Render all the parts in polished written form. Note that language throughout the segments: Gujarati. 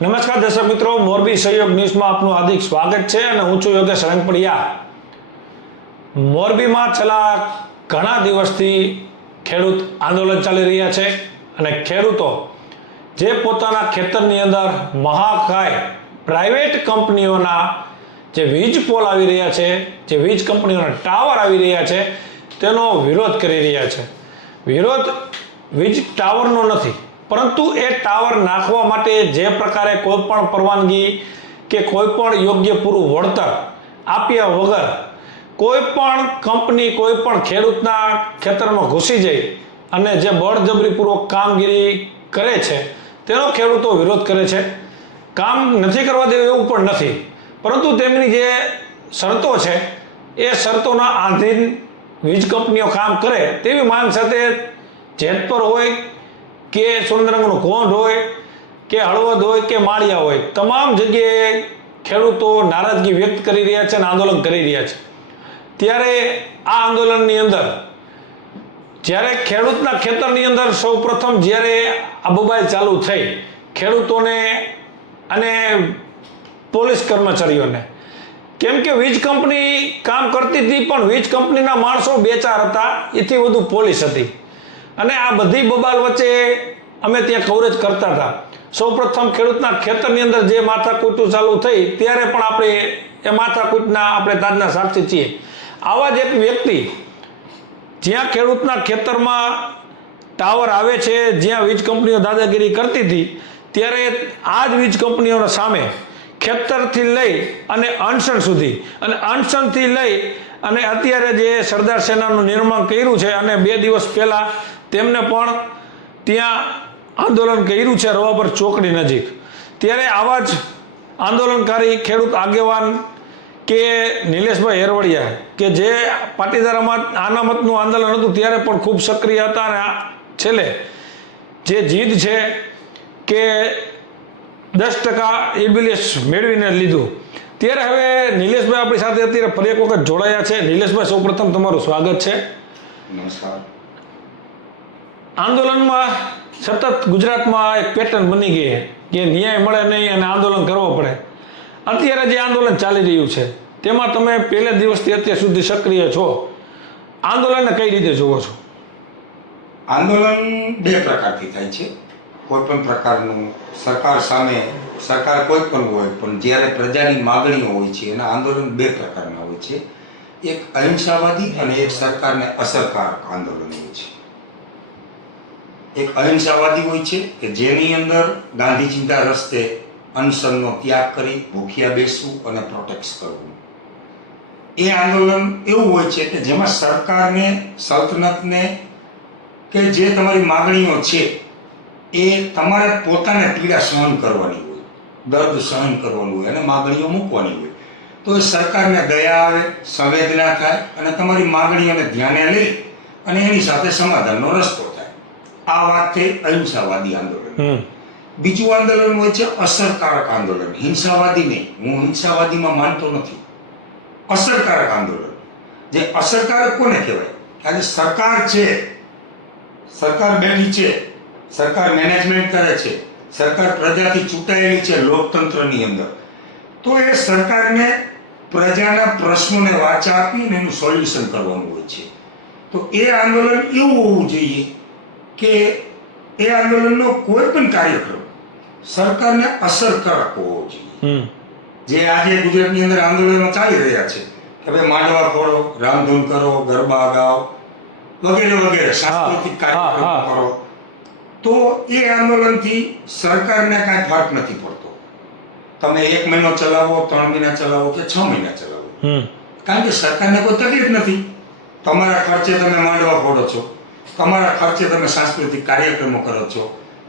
નમસ્કાર દર્શક મિત્રો, મોરબી સહયોગ ન્યૂઝમાં આપનું હાર્દિક સ્વાગત છે અને હું છું યોગેશ રંગપડિયા। મોરબીમાં છેલ્લા ઘણા દિવસથી ખેડૂત આંદોલન ચાલી રહ્યા છે અને ખેડૂતો જે પોતાના ખેતરની અંદર મહાકાય પ્રાઇવેટ કંપનીઓના જે વીજ પોલ આવી રહ્યા છે, જે વીજ કંપનીઓના ટાવર આવી રહ્યા છે, તેનો વિરોધ કરી રહ્યા છે। વિરોધ વીજ ટાવરનો નથી, પરંતુ એ ટાવર નાખવા માટે જે પ્રકારે કોઈ પણ પરવાનગી કે કોઈ પણ યોગ્ય પૂરું વળતર આપ્યા વગર કોઈ પણ કંપની કોઈ પણ ખેડૂતના ખેતરમાં ઘૂસી જાય અને જે બળજબરીપૂર્વક કામગીરી કરે છે તેનો ખેડૂતો વિરોધ કરે છે। કામ નથી કરવા દેવું એવું પણ નથી, પરંતુ તેમની જે શરતો છે એ શરતોના આધીન વીજ કંપનીઓ કામ કરે તેવી માંગ સાથે જેતપર હોય કે સુરેન્દ્રનગરનો કોંઢ હોય કે હળવદ હોય કે માળિયા હોય, તમામ જગ્યાએ ખેડૂતો નારાજગી વ્યક્ત કરી રહ્યા છે અને આંદોલન કરી રહ્યા છે। ત્યારે આ આંદોલનની અંદર જ્યારે ખેડૂતના ખેતરની અંદર સૌ પ્રથમ જ્યારે આ બબાલ ચાલુ થઈ ખેડૂતોને અને પોલીસ કર્મચારીઓને, કેમ કે વીજ કંપની કામ કરતી હતી પણ વીજ કંપનીના માણસો 2-4 હતા, એથી વધુ પોલીસ હતી અને આ બધી બબાલ વચ્ચે અમે ત્યાં કવરેજ કરતા હતા। સૌપ્રથમ ખેડૂતના ખેતરની અંદર જે માથાકૂટ ચાલુ થઈ ત્યારે પણ આપણે એ માથાકૂટના આપણે તાજના સાક્ષી છીએ। આવા જ એક વ્યક્તિ જ્યાં ખેડૂતના ખેતરમાં ટાવર આવે છે, જ્યાં વીજ કંપનીઓ દાદાગીરી કરતી હતી, ત્યારે આ જ વીજ કંપનીઓના સામે ખેતરથી લઈ અને અનશન સુધી અને અનશનથી લઈ અને અત્યારે જે સરદાર સેનાનું નિર્માણ કર્યું છે અને 2 દિવસ પહેલાં તેમને પણ ત્યાં આંદોલન કર્યું છે રવાપર ચોકડી નજીક। ત્યારે આવા જ આંદોલનકારી ખેડૂત આગેવાન કે નિલેશભાઈ હેરવડિયા કે જે પાટીદાર અનામતનું આંદોલન હતું ત્યારે પણ ખૂબ સક્રિય હતા અને છેલ્લે જે જીદ છે કે 10% ઈબીલીસ મેળવીને લીધું। ત્યારે હવે નિલેશભાઈ આપણી સાથે અત્યારે ફરી એક વખત જોડાયા છે। નિલેશભાઈ, સૌપ્રથમ તમારું સ્વાગત છે। નમસ્કાર। આંદોલનમાં સતત ગુજરાતમાં એક પેટર્ન બની ગઈ કે ન્યાય મળે નહીં અને આંદોલન કરવો પડે। અત્યારે જે આંદોલન ચાલી રહ્યું છે તેમાં તમે પહેલા દિવસથી અત્યાર સુધી સક્રિય છો, આંદોલનને કઈ રીતે જુઓ છો? આંદોલન 2 પ્રકારથી થાય છે। કોઈ પણ પ્રકારનું સરકાર સામે, સરકાર કોઈ પણ હોય, પણ જ્યારે પ્રજાની માગણીઓ હોય છે એના આંદોલન 2 પ્રકારના હોય છે। એક અહિંસાવાદી અને એક સરકારને અસરકારક આંદોલન હોય છે। એક અહિંસાવાદી હોય છે કે જેની અંદર ગાંધી ચિંતા રસ્તે અનશનનો ત્યાગ કરી ભૂખ્યા બેસવું અને પ્રોટેક્ટ કરવું। એ આંદોલન એવું હોય છે કે જેમાં સરકારને, સલ્તનતને કે જે તમારી માગણીઓ છે એ તમારે પોતાને પીડા સહન કરવાની હોય, દર્દ સહન કરવાનું હોય અને માગણીઓ મૂકવાની હોય। તો એ સરકારને દયા આવે, સંવેદના થાય અને તમારી માગણીઓને ધ્યાને લઈ અને એની સાથે સમાધાનનો રસ્તો થાય। આ વાત થઈ અહિંસાવાદી આંદોલન। બીજું આંદોલન હોય છે અસરકારક આંદોલન। હિંસાવાદી નહીં, હું હિંસાવાદીમાં માનતો નથી। અસરકારક આંદોલન, જે અસરકારક કોને કહેવાય? આજે સરકાર છે, સરકાર બેઠી છે, સરકાર મેનેજમેન્ટ કરે છે, સરકાર પ્રજાથી ચૂંટાયેલી છે લોકતંત્રની અંદર, તો એ સરકારને પ્રજાના પ્રશ્નોને વાચા આપીને એનું સોલ્યુશન કરવાનું હોય છે। તો એ આંદોલન એવું હોવું જોઈએ કે એ આંદોલનનો કોઈ પણ કાર્યક્રમ સરકારને અસરકારક હોવો જોઈએ। જે આજે ગુજરાતની અંદર આંદોલનો ચાલી રહ્યા છે કે ભાઈ માંડવા ફોડો, રામધૂન કરો, ગરબા ગાઓ વગેરે વગેરે સાંસ્કૃતિક કાર્યક્રમો કરો, તો એ આંદોલનથી સરકારને કાંઈ ફરક નથી પડતો। તમે 1 મહિનો ચલાવો, 3 મહિના ચલાવો કે 6 મહિના ચલાવો, કારણ કે સરકારને કોઈ તકલીફ નથી। તમારા ખર્ચે તમે માંડવા ફોડો છો, તમારા ખર્ચે તમે સાંસ્કૃતિક કાર્યક્રમો કરો છો,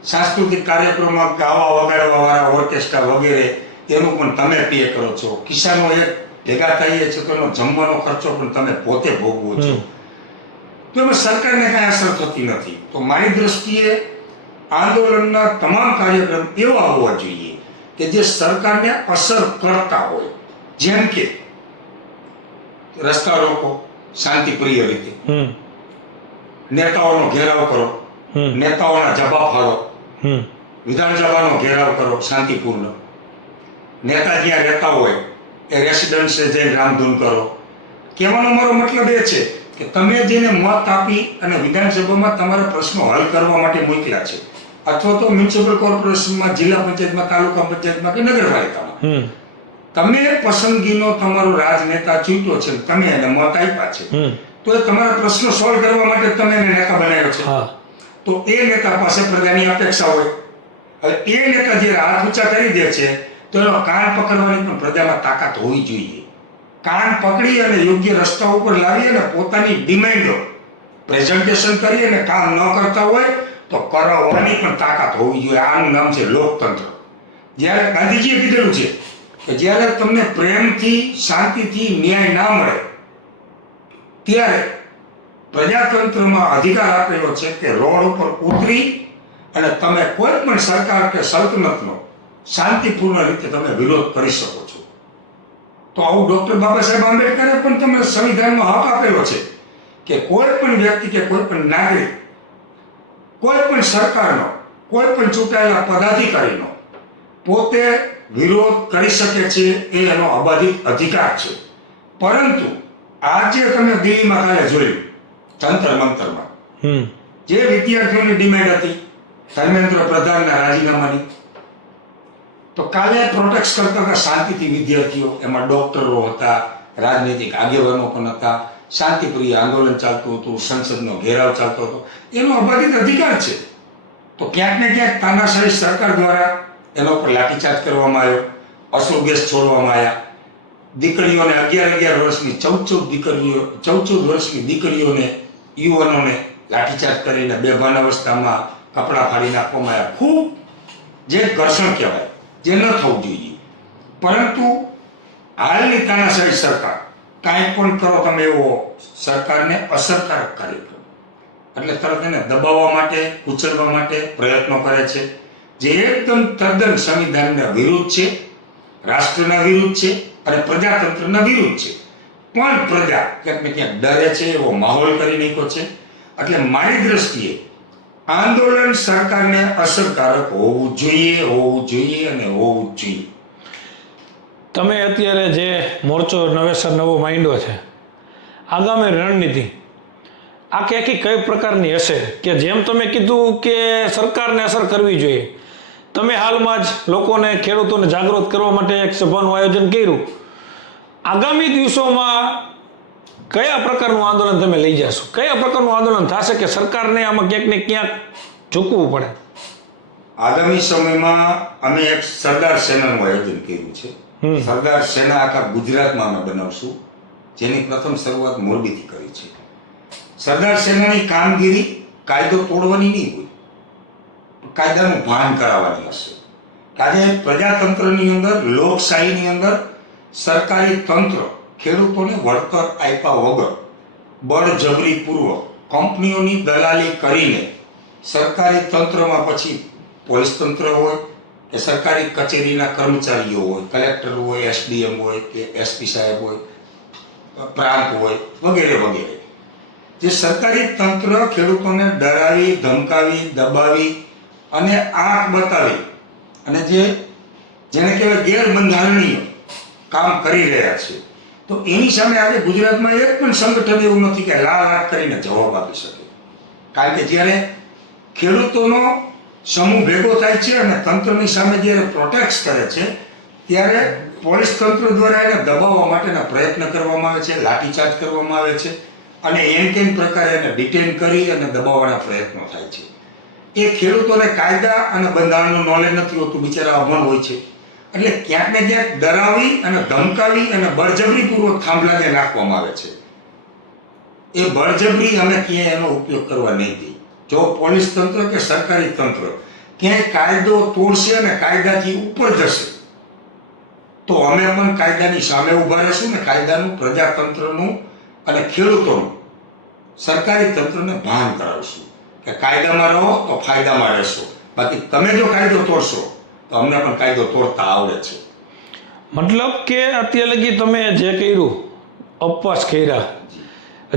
સાંસ્કૃતિક કાર્યક્રમમાં ગાવા વગાડવા વાળા ઓર્કેસ્ટ્રા વગેરે એનું પણ તમે પે કરો છો। કિસાનો એક ભેગા થઈએ છે તો એનો જમવાનો ખર્ચો પણ તમે પોતે ભોગવો છો। તો એમાં સરકારને કાંઈ અસર થતી નથી। તો મારી દ્રષ્ટિએ આંદોલનના તમામ કાર્યક્રમ એવા હોવા જોઈએ કે જે સરકારને અસર કરતા હોય। જેમ કે રસ્તા રોકો શાંતિપ્રિય રીતે, નેતાઓનો ઘેરાવ કરો, નેતાઓના જવાબ ફાળો, વિધાનસભાનો ઘેરાવ કરો શાંતિપૂર્ણ, નેતા જ્યાં રહેતા હોય એ રેસિડન્સે જઈને રામધૂન કરો. કહેવાનો મારો મતલબ એ છે કે તમે જેને મત આપી અને વિધાનસભામાં તમારા પ્રશ્નો હલ કરવા માટે મોકલ્યા છે, અથવા તો મ્યુનિસિપલ કોર્પોરેશનમાં, જિલ્લા પંચાયતમાં, તાલુકા પંચાયતમાં કે નગરપાલિકામાં, તમે પસંદગીનો તમારો રાજનેતા ચૂંટ્યો છે, તમે એને મત આપ્યા છે, તો એ તમારા પ્રશ્નો સોલ્વ કરવા માટે તમે એને નેતા બનાવ્યો છે. તો એ નેતા પાસે પ્રજાની અપેક્ષા હોય. હવે એ નેતા જે હાથ ઊંચા કરી દે છે તો એનો કાન પકડવાની પણ પ્રજામાં તાકાત હોવી જોઈએ. કાન પકડી અને યોગ્ય રસ્તા ઉપર લાવી અને પોતાની ડિમાન્ડો પ્રેઝન્ટેશન કરી અને કામ ન કરતા હોય તો કરાવવાની પણ તાકાત હોવી જોઈએ. આનું નામ છે લોકતંત્ર. જ્યારે ગાંધીજીએ કીધેલું છે કે જ્યારે તમને પ્રેમથી, શાંતિથી ન્યાય ના મળે ત્યારે પ્રજાતંત્રમાં અધિકાર આપેલો છે કે રોડ ઉપર ઉતરી અને તમે કોઈ પણ સરકાર કે સલ્તનતનો શાંતિપૂર્ણ રીતે તમે વિરોધ કરી શકો છો. તો આવું ડોક્ટર બાબા સાહેબ આંબેડકરે પણ તમને સંવિધાનમાં હક આપેલો છે કે કોઈ પણ વ્યક્તિ કે કોઈ પણ નાગરિક કોઈ પણ સરકારનો, કોઈ પણ ચૂંટાયેલા પદાધિકારીનો પોતે વિરોધ કરી શકે છે, એ એનો અબાધિત અધિકાર છે. પરંતુ આજે તમે દિલ્હીમાં કાલે જોયું જંતર મંતરમાં જે વિદ્યાર્થીઓની ડિમાન્ડ હતી ધર્મેન્દ્ર પ્રધાનના રાજીનામાની, તો કાલે પ્રોટેસ્ટ કરતા હતા શાંતિથી વિદ્યાર્થીઓ. એમાં ડોક્ટરો હતા, રાજનૈતિક આગેવાનો પણ હતા, શાંતિપ્રિય આંદોલન ચાલતું હતું, સંસદનો ઘેરાવ ચાલતો હતો. એનો અબાધિત અધિકાર છે. તો ક્યાંક ને ક્યાંક તાનાશાહી સરકાર દ્વારા એનો પર લાઠીચાર્જ કરવામાં આવ્યો, અશ્રુ ગેસ છોડવામાં આવ્યા. દીકરીઓને 11 વર્ષની 14 વર્ષની દીકરીઓને, યુવાનોને લાઠીચાર્જ કરીને બેભાન અવસ્થામાં કપડાં ફાડી નાખવામાં આવ્યા. ખૂબ જે ઘર્ષણ કહેવાય, જે ન થવું જોઈએ. પરંતુ હાલની તાનાશાહી સરકાર કાંઈ પણ કરો તમે એવો સરકારને અસરકારક કાર્યક્રમ એટલે તરત એને દબાવવા માટે, કુચલવા માટે પ્રયત્નો કરે છે, જે એકદમ તદ્દન સંવિધાનના વિરુદ્ધ છે, રાષ્ટ્રના વિરુદ્ધ છે અને પ્રજાતંત્રના વિરુદ્ધ છે. પણ પ્રજા ક્યાંક ને ક્યાંક ડરે છે, એવો માહોલ કરી નાખ્યો છે. એટલે મારી દ્રષ્ટિએ આંદોલન સરકારને અસરકારક હોવું જોઈએ અને હોવું જોઈએ. તમે અત્યારે જે મોરચો નવેસર નવો માંડ્યો છે, આગામી રણનીતિ આખી કઈ પ્રકારની હશે? કે જેમ તમે કીધું કે સરકારને અસર કરવી જોઈએ, તમે હાલમાં જ લોકોને, ખેડૂતોને જાગૃત કરવા માટે એક સભાનું આયોજન કર્યું. આગામી દિવસોમાં કયા પ્રકારનું આંદોલન તમે લઈ જશો? કયા પ્રકારનું આંદોલન થશે કે સરકારને આમાં ક્યાંક ને ક્યાંક ઝૂકવું પડે? આગામી સમયમાં અમે એક સરદાર સેનાનું આયોજન કર્યું છે. સરદાર સેના આખા ગુજરાતમાં અમે બનાવશું, જેની પ્રથમ શરૂઆત મોરબીથી કરી છે. સરદાર સેનાની કામગીરી કાયદો તોડવાની નહીં હોય, કાયદાનું ભાન કરાવવાની હશે. આજે પ્રજાતંત્રની અંદર, લોકશાહીની અંદર સરકારી તંત્ર ખેડૂતોને વળતર આપ્યા વગર બળજબરીપૂર્વક કંપનીઓની દલાલી કરીને સરકારી તંત્રમાં, પછી પોલીસ તંત્ર હોય કે સરકારી કચેરીના કર્મચારીઓ હોય, કલેક્ટર હોય, એસડીએમ હોય કે એસપી સાહેબ હોય, પ્રાંત હોય, વગેરે વગેરે, જે સરકારી તંત્ર ખેડૂતોને ડરાવી, ધમકાવી, દબાવી અને આંખ બતાવી અને જેને કહેવાય ગેરબંધારણીય કામ કરી રહ્યા છે. તો એની સામે આજે ગુજરાતમાં એક પણ સંગઠન એવું નથી કે લાલ હાથ કરીને જવાબ આપી શકે. કારણ કે જ્યારે ખેડૂતોનો સમૂહ ભેગો થાય છે અને તંત્રની સામે જ્યારે પ્રોટેક્ટ કરે છે, ત્યારે પોલીસ તંત્ર દ્વારા એને દબાવવા માટેના પ્રયત્ન કરવામાં આવે છે, લાઠીચાર્જ કરવામાં આવે છે અને એમ પ્રકારે એને ડિટેન કરી અને દબાવવાના પ્રયત્નો થાય છે. એ ખેડૂતોને કાયદા અને બંધારણનું નોલેજ નથી હોતું, બિચારા અભણ હોય છે. એટલે ક્યાંક ને ક્યાંક ડરાવી અને ધમકાવી અને બળજબરીપૂર્વક થાંભલાને નાખવામાં આવે છે. એ બળજબરી અમે ક્યાંય એનો ઉપયોગ કરવા નહીં દઈએ. જો પોલીસ તંત્ર કે સરકારી તંત્ર ક્યાંય કાયદો તોડશે અને કાયદાથી ઉપર જશે, તો અમે પણ કાયદાની સામે ઊભા રહીશું ને કાયદાનું, પ્રજાતંત્રનું અને ખેડૂતોનું, સરકારી તંત્રને ભાન કરાવશું કે કાયદામાં રહો તો ફાયદામાં રહેશો. બાકી તમે જો કાયદો તોડશો તો અમને પણ કાયદો તોડતા આવડે છે. મતલબ કે અત્યારે લગી તમે જે કર્યું, ઉપવાસ કર્યા,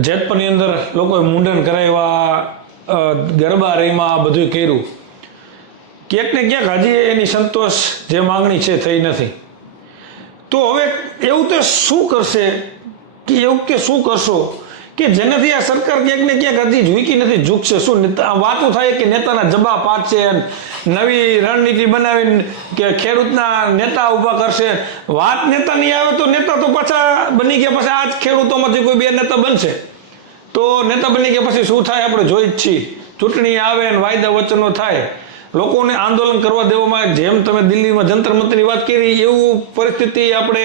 જેતપરની અંદર લોકોએ મુંડન કરાવ્યા, ગરબા રમ્યા, બધું કર્યું, ક્યાંક ને ક્યાંક હજી એની સંતોષ જે માંગણી છે થઈ નથી. તો હવે એવું તો શું કરશે કે એવું કે શું કરશો કે જેનાથી આ સરકાર ક્યાંક ને ક્યાંક હજી ઝૂકી નથી, ઝૂકશે શું? વાતો થાય કે નેતાના જબા પાડશે, નવી રણનીતિ બનાવીને કે ખેડૂતના નેતા ઊભા કરશે. વાત નેતાની આવે તો નેતા તો પાછા બની ગયા, પછી આ જ ખેડૂતોમાંથી કોઈ બે નેતા બનશે તો નેતા બની ગયા પછી શું થાય આપણે જોઈ જ છીએ. ચૂંટણી આવે ને વાયદા વચનો થાય, લોકોને આંદોલન કરવા દેવામાં, જેમ તમે દિલ્હીમાં જંતર મંતરની વાત કરી એવું પરિસ્થિતિ આપણે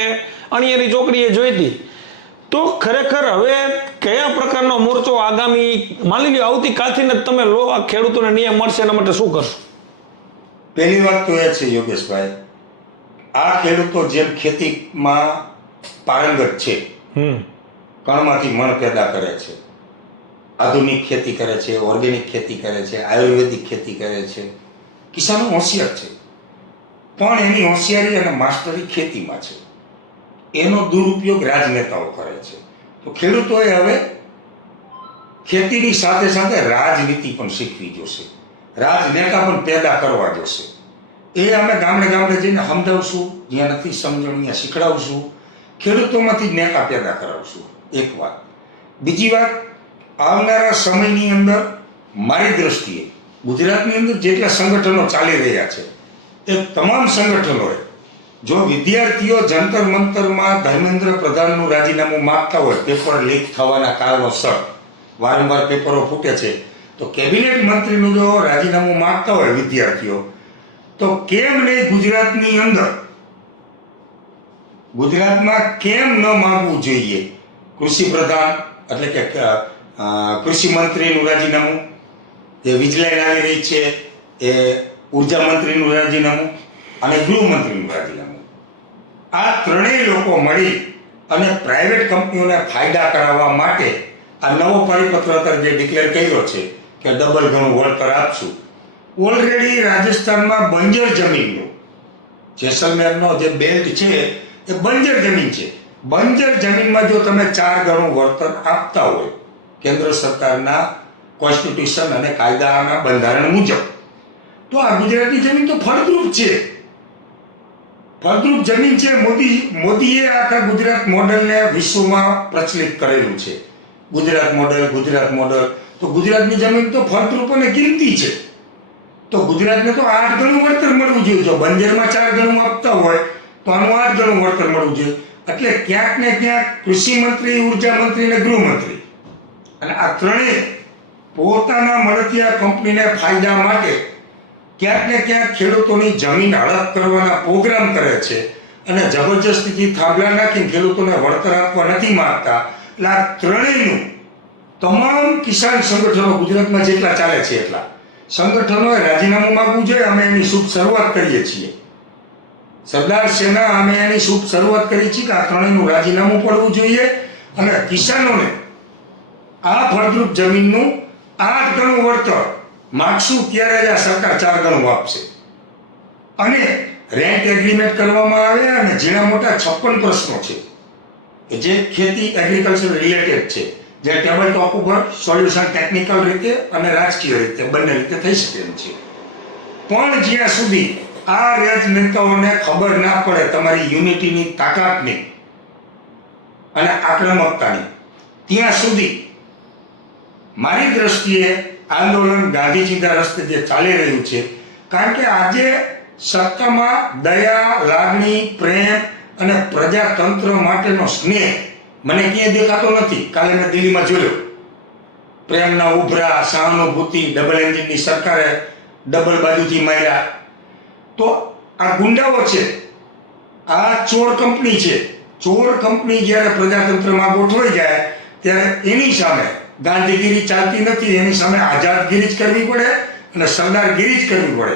અણિયાની ચોકડીએ જોઈ હતી. તો ખરેખર હવે કયા પ્રકારનો મોરચો આગામી, માની લો આવતીકાલથી જ તમે લો આ ખેડૂતોને ન્યાય મળશે એના માટે શું કરશો? પહેલી વાત તો એ છે યોગેશભાઈ, આ ખેડૂતો જેમ ખેતીમાં પારંગત છે, કણમાંથી મણ પેદા કરે છે, આધુનિક ખેતી કરે છે, ઓર્ગેનિક ખેતી કરે છે, આયુર્વેદિક ખેતી કરે છે, કિસાનો હોશિયાર છે, પણ એની હોશિયારી અને માસ્ટરી ખેતીમાં છે. એનો દુરુપયોગ રાજનેતાઓ કરે છે. તો ખેડૂતોએ હવે ખેતીની સાથે સાથે રાજનીતિ પણ શીખવી જોશે, રાજનેતા પણ પેદા કરવા જોશે. એ અમે ગામડે ગામડે જઈને સમજાવશું, જ્યાં નથી સમજણ ત્યાં શીખડાવશું, ખેડૂતોમાંથી જ નેતા પેદા કરાવશું. એક વાત. બીજી વાત, આવનારા સમયની અંદર મારી દ્રષ્ટિએ ગુજરાતની અંદર જેટલા સંગઠનો ચાલી રહ્યા છે એ તમામ સંગઠનોએ જો વિદ્યાર્થીઓ જંતર મંતરમાં ધર્મેન્દ્ર પ્રધાનનું રાજીનામું માંગતા હોય, પેપર લીક થવાના કારણોસર વારંવાર પેપરો ફૂટે છે, તો કેબિનેટ મંત્રીનું જો રાજીનામું માંગતા હોય વિદ્યાર્થીઓ, તો કેમ નહીં ગુજરાતમાં કેમ ન માંગવું જોઈએ? કૃષિ પ્રધાન એટલે કે કૃષિ મંત્રીનું રાજીનામું, જે વીજળાઈ આવી રહી છે એ ઉર્જા મંત્રીનું રાજીનામું અને ગૃહમંત્રીનું રાજીનામું, આ ત્રણેય લોકો મળી અને પ્રાઇવેટ કંપનીઓને ફાયદા કરાવવા માટે આ નવો પરિપત્ર જે ડિક્લેર કર્યો છે કે ડબલ ઘણું વળતર આપશું. ઓલરેડી રાજસ્થાનમાં બંજર જમીનનું, જેસલમેરનો જે બેલ્ટ છે એ બંજર જમીન છે. બંજર જમીનમાં જો તમે 4 ગણું વળતર આપતા હોય કેન્દ્ર સરકારના કોન્સ્ટિટ્યુશન અને કાયદાના બંધારણ મુજબ, તો આ ગુજરાતની જમીન તો ફળદ્રુપ છે, ફળદ્રુપ જમીન છે. મોદીએ આખા ગુજરાત મોડલને વિશ્વમાં પ્રચલિત કરેલું છે. ગુજરાત મોડલ. તો ગુજરાતની જમીન તો ફળદ્રુપ અને કિંમતી છે. તો ગુજરાતને તો 8 ગણું વળતર મળવું જોઈએ. જો બંજરમાં 4 ગણું આપતા હોય તો આનું 8 ગણું વળતર મળવું જોઈએ. એટલે ક્યાંક ને ક્યાંક કૃષિ મંત્રી, ઉર્જા મંત્રી અને ગૃહમંત્રી અને આ ત્રણેય પોતાના મળતિયા કંપનીને ફાયદા માટે ક્યાંક ને ક્યાંક ખેડૂતોની જમીન હડપ કરવાના પ્રોગ્રામ કરે છે અને જબરજસ્તીથી થાંભલા નાખીને ખેડૂતોને વળતર આપવા નથી માંગતા. એટલે આ ત્રણેયનું તમામ કિસાન સંગઠનો ગુજરાતમાં જેટલા ચાલે છે એટલા સંગઠનોએ રાજીનામું માંગવું જોઈએ. અમે એની શુભ શરૂઆત કરીએ છીએ. સરદાર સેના અમે એની શુભ શરૂઆત કરી છે કે આ ત્રણેયનું રાજીનામું પડવું જોઈએ અને કિસાનોને આ ફળદ્રુપ જમીનનું 8 ગણું વળતર માગશું ત્યારે જ આ સરકાર 4 ગણું આપશે. અને રેન્ટ એગ્રીમેન્ટ કરવામાં આવે અને ઝીણા મોટા 56 પ્રશ્નો છે કે જે ખેતી એગ્રીકલ્ચર રિલેટેડ છે, જે ટેબલ ટોપ ઉપર સોલ્યુશન ટેકનિકલ રીતે અને રાજકીય રીતે બંને રીતે થઈ શકે એમ છે. પણ જ્યાં સુધી આ રાજનેતાઓને ખબર ના પડે તમારી યુનિટીની તાકાતની અને આક્રમકતાની, ત્યાં સુધી મારી દ્રષ્ટિએ આંદોલન ગાંધીજીના રસ્તે જે ચાલી રહ્યું છે, કારણ કે આજે સત્તામાં દયા, લાગણી, પ્રેમ અને પ્રજાતંત્ર માટેનો સ્નેહ મને ક્યાંય દેખાતો નથી. કાલે મેં દિલ્હીમાં જોયો, પ્રેમના ઉભરા, સહાનુભૂતિ, ડબલ એન્જિનની સરકારે ડબલ બાજુથી માર્યા. તો આ ગુંડાઓ છે, આ ચોર કંપની છે. ચોર કંપની જ્યારે પ્રજાતંત્રમાં ગોઠવાઈ જાય ત્યારે એની સામે ગાંધીગીરી ચાલતી નથી, એની સામે આઝાદગીરી જ કરવી પડે અને સરદારગીરી જ કરવી પડે.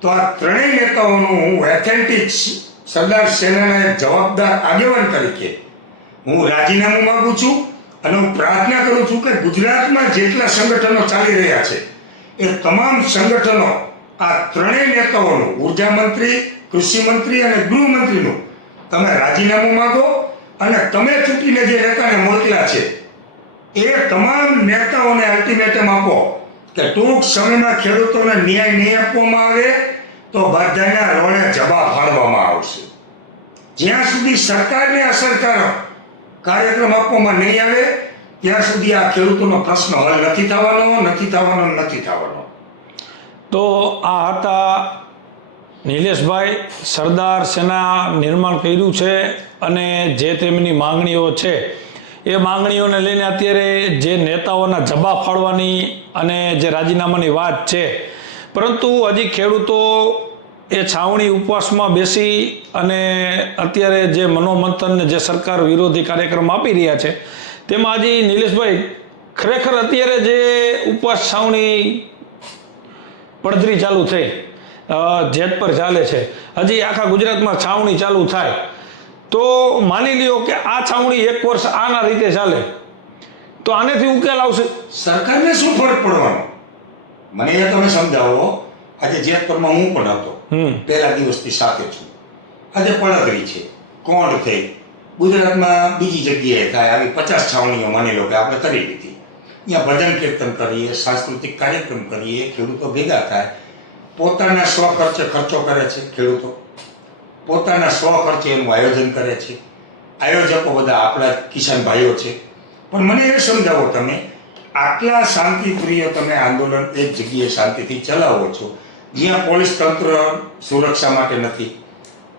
તો આ ત્રણેય નેતાઓનું હું એથેન્ટિક સરદાર સેનાના એક જવાબદાર આગેવાન તરીકે હું રાજીનામું માંગુ છું અને હું પ્રાર્થના કરું છું કે ગુજરાતમાં જેટલા સંગઠનો ચાલી રહ્યા છે એ તમામ સંગઠનો આ ત્રણેય નેતાઓનું, ઉર્જા મંત્રી, કૃષિ મંત્રી અને ગૃહમંત્રીનું તમે રાજીનામું માંગો અને તમે ચૂંટીને જે નેતાને મોકલ્યા છે એ તમામ નેતાઓને અલ્ટિમેટમ આપો કે ટૂંક સમયમાં ખેડૂતોને ન્યાય નહીં આપવામાં આવે તો બધાના રોડે જવાબ ફાળવામાં આવશે. જ્યાં સુધી સરકારને અસરકારક કાર્યક્રમ આપવામાં નહીં આવે ત્યાં સુધી આ ખેડૂતોનો પ્રશ્ન હલ નથી થવાનો. તો આ હતા નિલેશભાઈ. સરદાર સેના નિર્માણ કર્યું છે અને જે તેમની માંગણીઓ છે એ માંગણીઓને લઈને અત્યારે જે નેતાઓના જવાબ ફાળવાની અને જે રાજીનામાની વાત છે, પરંતુ હજી ખેડૂતો એ છાવણી ઉપવાસમાં બેસી અને અત્યારે જે મનોમંથન જે સરકાર વિરોધી કાર્યક્રમ આપી રહ્યા છે તેમાં હજી નિલેશભાઈ ખરેખર અત્યારે જે ઉપવાસ છાવણી પડધરી ચાલુ થઈ જેટ પર ચાલે છે, હજી આખા ગુજરાતમાં છાવણી ચાલુ થાય તો માની લ્યો કે આ છાવણી 1 વર્ષ આના રીતે ચાલે તો આનેથી ઉકેલ આવશે? સરકારને શું ફરક પડવાનો મને એ તમે સમજાવો. આજે જેટ પરમાં હું પણ હતો, પહેલા દિવસથી સાથે છું. આજે પડધરી છે, કોંડ થઈ, ગુજરાતમાં બીજી જગ્યાએ થાય આવી 50 છાવણીઓ માની લો કે આપણે કરી લીધી. અહીંયા ભજન કીર્તન કરીએ, સાંસ્કૃતિક કાર્યક્રમ કરીએ, ખેડૂતો ભેગા થાય, પોતાના સ્વખર્ચે ખર્ચો કરે છે. ખેડૂતો પોતાના સ્વખર્ચે એનું આયોજન કરે છે. આયોજકો બધા આપણા કિસાન ભાઈઓ છે. પણ મને એ સમજાવો, તમે આટલા શાંતિપ્રિય તમે આંદોલન એક જગ્યાએ શાંતિથી ચલાવો છો, જ્યાં પોલીસ તંત્ર સુરક્ષા માટે નથી,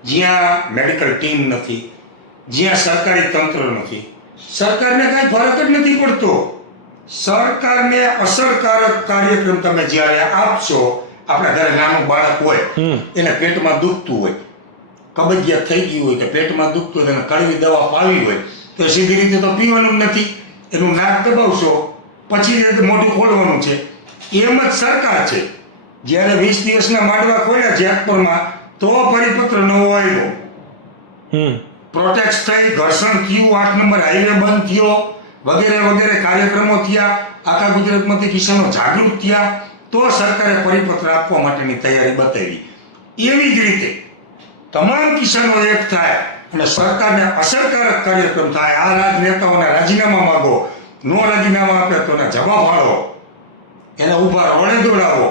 જ્યાં મેડિકલ ટીમ નથી, જ્યાં સરકારી તંત્ર નથી, સરકારને કાંઈ ફરક જ નથી પડતો. સરકારને અસરકારક કાર્યક્રમ તમે જ્યારે આપશો, આપણા ઘરે નાનું બાળક હોય એને પેટમાં દુખતું હોય, કબજિયાત થઈ ગયું હોય કે પેટમાં દુખતું હોય, એને કડવી દવા પાવી હોય તો સીધી રીતે તો પીવાનું જ નથી, એનું નાક દબાવશો પછી મોઢું ખોલવાનું છે. એમ જ સરકાર છે. જ્યારે 20 દિવસના માંડવા ખોલ્યા જેતપુરમાં તો પરિપત્ર નવો આવ્યો, પ્રોટેક્ટ થઈ, ઘર્ષણ થયું, 8 નંબર હાઈવે બંધ થયો, વગેરે વગેરે કાર્યક્રમો થયા, આખા ગુજરાતમાંથી કિસાનો જાગૃત થયા, તો સરકારે પરિપત્ર આપવા માટેની તૈયારી બતાવી. એવી જ રીતે તમામ કિસાનો એક થાય અને સરકારને અસરકારક કાર્યક્રમ થાય. આ રાજનેતાઓના રાજીનામા માંગો, નો રાજીનામા આપે તો એના જવાબ આવો, એને ઊભા રોડે દોડાવો.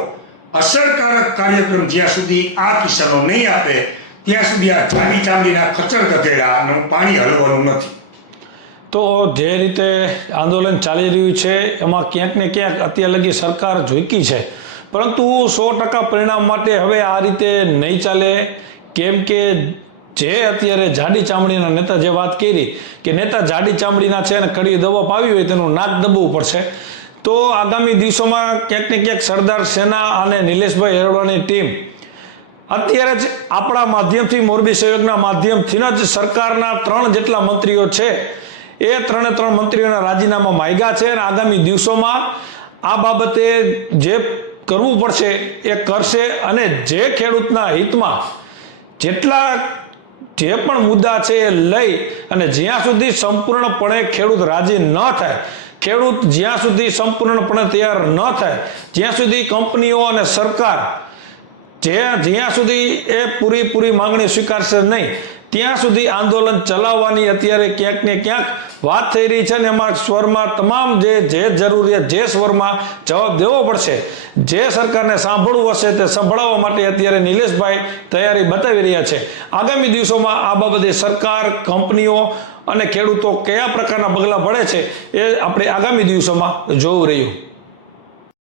અસરકારક કાર્યક્રમ જ્યાં સુધી આ કિસાનો નહીં આપે ત્યાં સુધી આ જાડી ચામડીના ખચર ગધેડાનું પાણી હલવાનું નથી. તો જે રીતે આંદોલન ચાલી રહ્યું છે એમાં ક્યાંક ને ક્યાંક અત્યાર લગી સરકાર ઝૂકી છે, પરંતુ 100% પરિણામ માટે હવે આ રીતે નહીં ચાલે. કેમ કે જે અત્યારે જાડી ચામડીના નેતા જે વાત કરી કે નેતા જાડી ચામડીના છે અને કડવી દવા પાવી હોય તેનું નાક દબવું પડશે, તો આગામી દિવસોમાં ક્યાંક ને ક્યાંક સરદાર સેના અને નિલેશભાઈ હેરવાની ટીમ અત્યારે જ આપણા માધ્યમથી, મોરબી સહયોગના માધ્યમથી જ સરકારના 3 જેટલા મંત્રીઓ છે એ 3 મંત્રીઓના રાજીનામા માંગ્યા છે અને આગામી દિવસોમાં આ બાબતે જે કરવું પડશે એ કરશે. અને જે ખેડૂતના હિતમાં જેટલા જે પણ મુદ્દા છે એ લઈ અને જ્યાં સુધી સંપૂર્ણપણે ખેડૂત રાજી ન થાય, ખેડૂત જ્યાં સુધી સંપૂર્ણપણે તૈયાર ન થાય, જ્યાં સુધી કંપનીઓ અને સરકાર જ્યાં સુધી એ પૂરી માંગણી સ્વીકારશે નહીં ત્યાં સુધી આંદોલન ચલાવવાની અત્યારે ક્યાંક ને ક્યાંક વાત થઈ રહી છે. અને એમાં સ્વરમાં તમામ જે જરૂરિયાત જે સ્વરમાં જવાબ દેવો પડશે, જે સરકારને સાંભળવું હશે તે સંભળાવવા માટે અત્યારે નિલેશભાઈ તૈયારી બતાવી રહ્યા છે. આગામી દિવસોમાં આ બાબતે સરકાર, કંપનીઓ અને ખેડૂતો કયા પ્રકારના પગલાં ભરે છે એ આપણે આગામી દિવસોમાં જોવું રહ્યું.